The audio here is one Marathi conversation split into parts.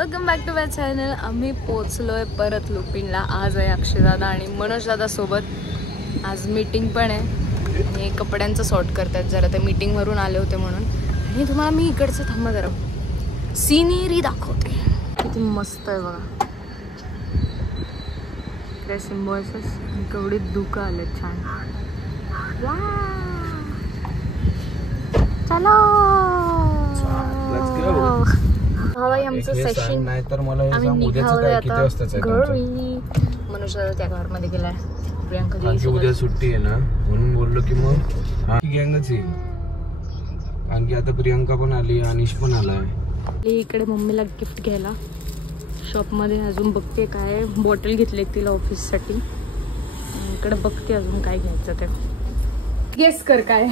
Welcome back to my channel. आम्ही पोचलोय परत लुपिनला. आज आहे अक्षयदादा आणि मनोज दादा सोबत. आज मीटिंग पण आहे आणि कपड्यांचं सॉर्ट करतात जरा, ते मीटिंगवरून आले होते म्हणून. आणि तुम्हाला मी इकडचं थांबा जरा सिनेरी दाखवते. किती मस्त आहे बघा. इकडे सिम्बॉयसिस केवढी दुःख आले छान. चलो हवाई आमचं सेशन. आम्ही निघालोय आता घरी. मनोज त्या घरमध्ये गेलाय. प्रियांका उद्या सुट्टी आहे ना म्हणून बोललो की मग गँगच येईल. आणखी आता प्रियांका पण आली, अनिश पण आलाय. इकडे मम्मीला गिफ्ट घ्यायला शॉप मध्ये. अजून बघते काय बॉटल घेतले तिला ऑफिस साठी. इकडे बघते अजून काय घ्यायचं ते. गेस कर काय.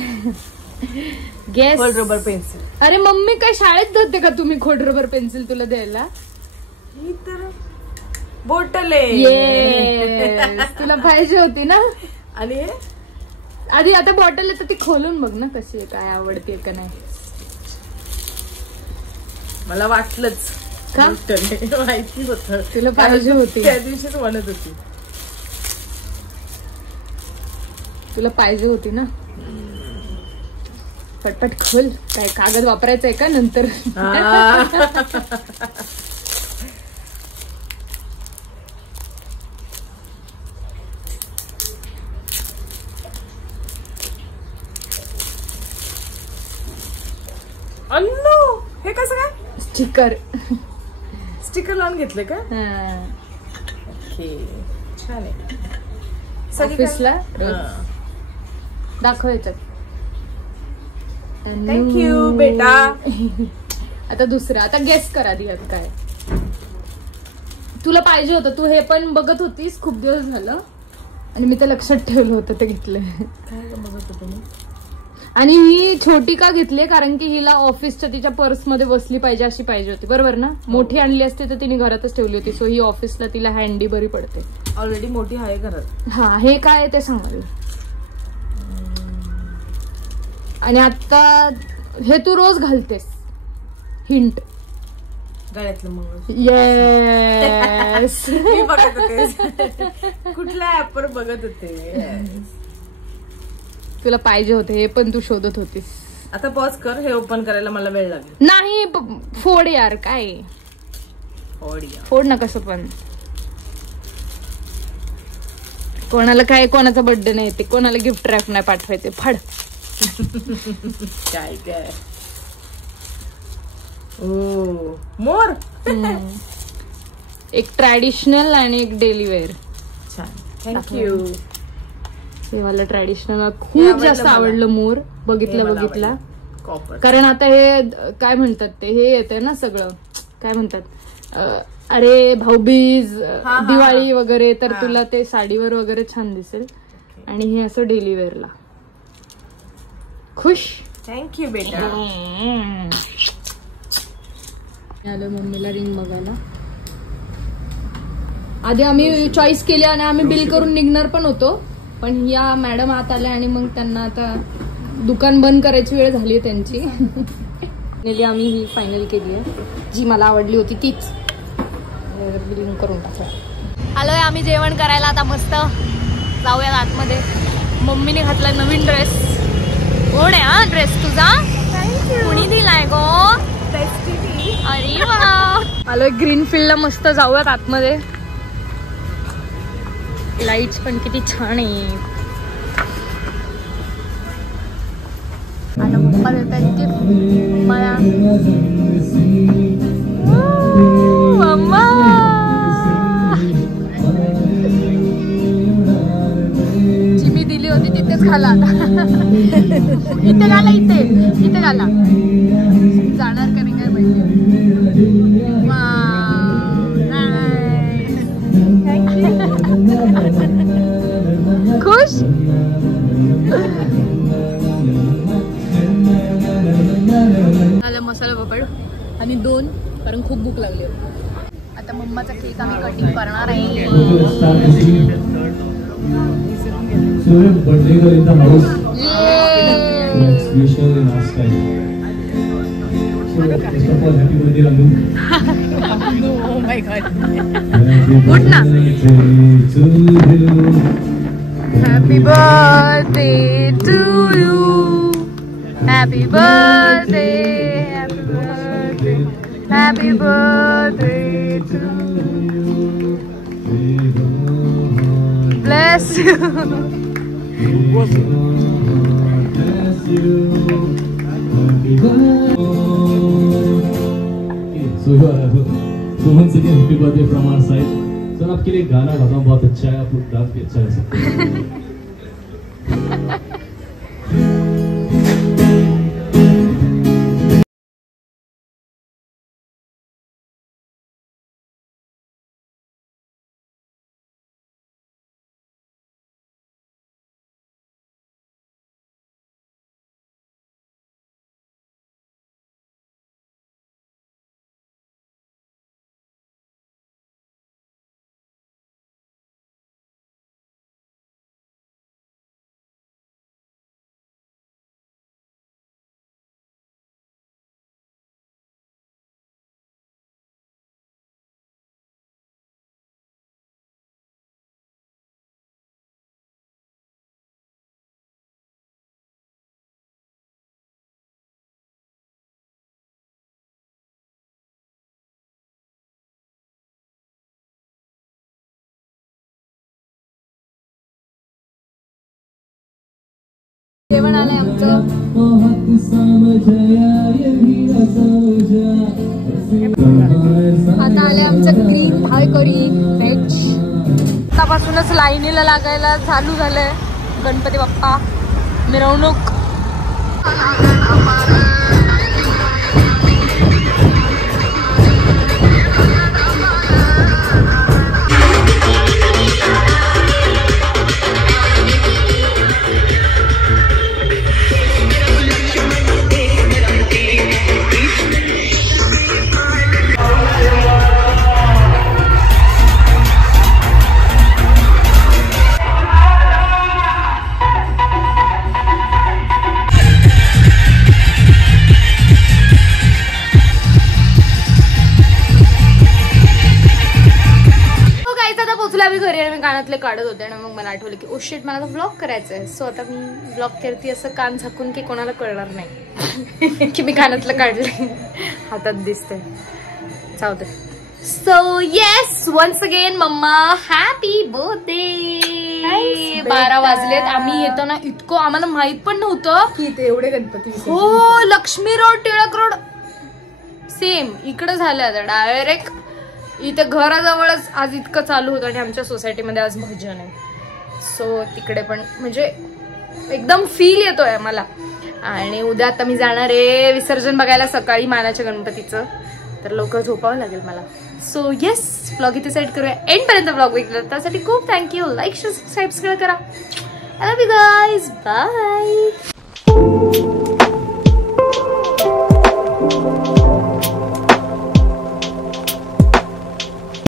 गेस. खोड रबर पेन्सिल. अरे मम्मी काय शाळेत होते का तुम्ही खोड रबर पेन्सिल तुला द्यायला? ही तर बॉटल आहे. तुला पाहिजे होती ना. आणि आधी आता बॉटल आहे तर ती खोलून बघ ना कशी आहे, काय आवडते का नाही. मला वाटलंच का माहिती होत तुला पाहिजे होती. त्या दिवशीच म्हणत होती तुला पाहिजे होती ना. पटपट खोल. काय कागद वापरायचंय का नंतर? अल्लो हे कसं काय? स्टिकर. स्टिकर लावून घेतलं का? ओके छान आहे. ऑफिसला दाखवायचं. थँक्यू बेटा. आता दुसरं. आता गेस करा दियात काय तुला पाहिजे होतं. तू हे पण बघत होतीस खूप दिवस झालं आणि मी तर लक्षात ठेवलं होतं ते घेतलं. काय बघत होते मी. आणि ही छोटी का घेतली कारण की हिला ऑफिसच्या तिच्या पर्समध्ये बसली पाहिजे अशी पाहिजे होती. बरोबर ना. मोठी आणली असते तर तिने घरातच ठेवली होती. सो ही ऑफिसला तिला हँडी बरी पडते. ऑलरेडी मोठी आहे घरात. हा हे काय ते सांगाल. आणि आता हे तू रोज घालतेस. हिंट. गळ्यातलं मंगळ. येस. मी बघत होते कुठल्या ऍप वर बघत होते. तुला पाहिजे होते हे पण तू शोधत होतीस. आता पॉज कर. हे ओपन करायला मला वेळ लागेल. नाही फोड यार. काय फोड ना कसं पण. कोणाला काय कोणाचा बर्थडे नाही ते कोणाला गिफ्ट रॅप नाही पाठवायचे. फाड. काय काय. ओ मोर. एक ट्रॅडिशनल आणि एक डेली वेअर. छान. थँक्यू. हे मला ट्रॅडिशनल खूप जास्त आवडलं. मोर बघितला कॉपर. कारण आता हे काय म्हणतात ते हे येते ना सगळं काय म्हणतात. अरे भाऊबीज दिवाळी वगैरे तर तुला ते साडीवर वगैरे छान दिसेल. आणि हे असं डेली वेअरला. खुश. थँक्यू बेटा. आलो मम्मीला रिंग बघायला. आधी आम्ही चॉईस केली आणि आम्ही बिल करून निघणार पण होतो पण या मॅडम आत आल्या आणि मग त्यांना आता दुकान बंद करायची वेळ झाली आहे त्यांची. आम्ही ही फायनल केली आहे जी मला आवडली होती तीच. बिलिंग करून टाकलं. आलोय आम्ही जेवण करायला आता. मस्त जाऊया आतमध्ये. मम्मीने घातला नवीन ड्रेस. कोण आहे हा ड्रेस तुझा? कुणी दिलाय गो? अरे वा. आलोय ग्रीन फील्डला. मस्त जाऊयात आतमध्ये. लाईट्स पण किती छान आहे. आता पप्पा देतात गिफ्ट मला. मम्मा जी मी दिली होती तिथेच घाला आता. इथे घाला. इथे घाला. जाणार का नाही काय माहिती. खुश. आलं मसाला पापड आणि 2 कारण खूप भूक लागली. आता मम्माचा केक आम्ही कटिंग करणार आहे. My god. उठ ना. Happy birthday to you. Happy birthday. Happy birthday. Happy birthday to you. Bless you. So once again, happy birthday from our side. Sir आपके लिए गाना गाता हूँ, बहुत अच्छा है, आप लोग डांस भी अच्छा है सब. जेवण आलंय आमचं. आता आले आमचं ग्रीन थाळ कढी व्हेज. आतापासूनच लाईनीला लागायला चालू झालंय. गणपती बाप्पा मिरवणूक. घरी मी कानातले काढत होते आणि मग मला आठवलं की ओ शिट, मला व्लॉग करायचा आहे. सो आता मी व्लॉग करते असं कान झाकून की कोणाला कळणार नाही की मी कानातलं काढले. हातात दिसतंय. चालते. So yes, once again mama happy birthday. 12 वाजलेत. आम्ही येताना इतकं आम्हाला माहित पण नव्हतं की ते एवढे गणपती. हो, Lakshmi road, Tilak road same इकडे झालं. आता डायरेक्ट इथं घराजवळच आज इतकं चालू होतं आणि आमच्या सोसायटीमध्ये आज भजन आहे. सो तिकडे पण म्हणजे एकदम फील येतोय मला. आणि उद्या आता मी जाणार आहे विसर्जन बघायला सकाळी मानाच्या गणपतीचं. तर लवकर झोपावं लागेल मला. सो येस, ब्लॉग इथे सेट करूया. एंड पर्यंत ब्लॉग बघितला त्यासाठी खूप थँक्यू. लाईक शेअर सबस्क्राईब करा. I love you guys. Bye.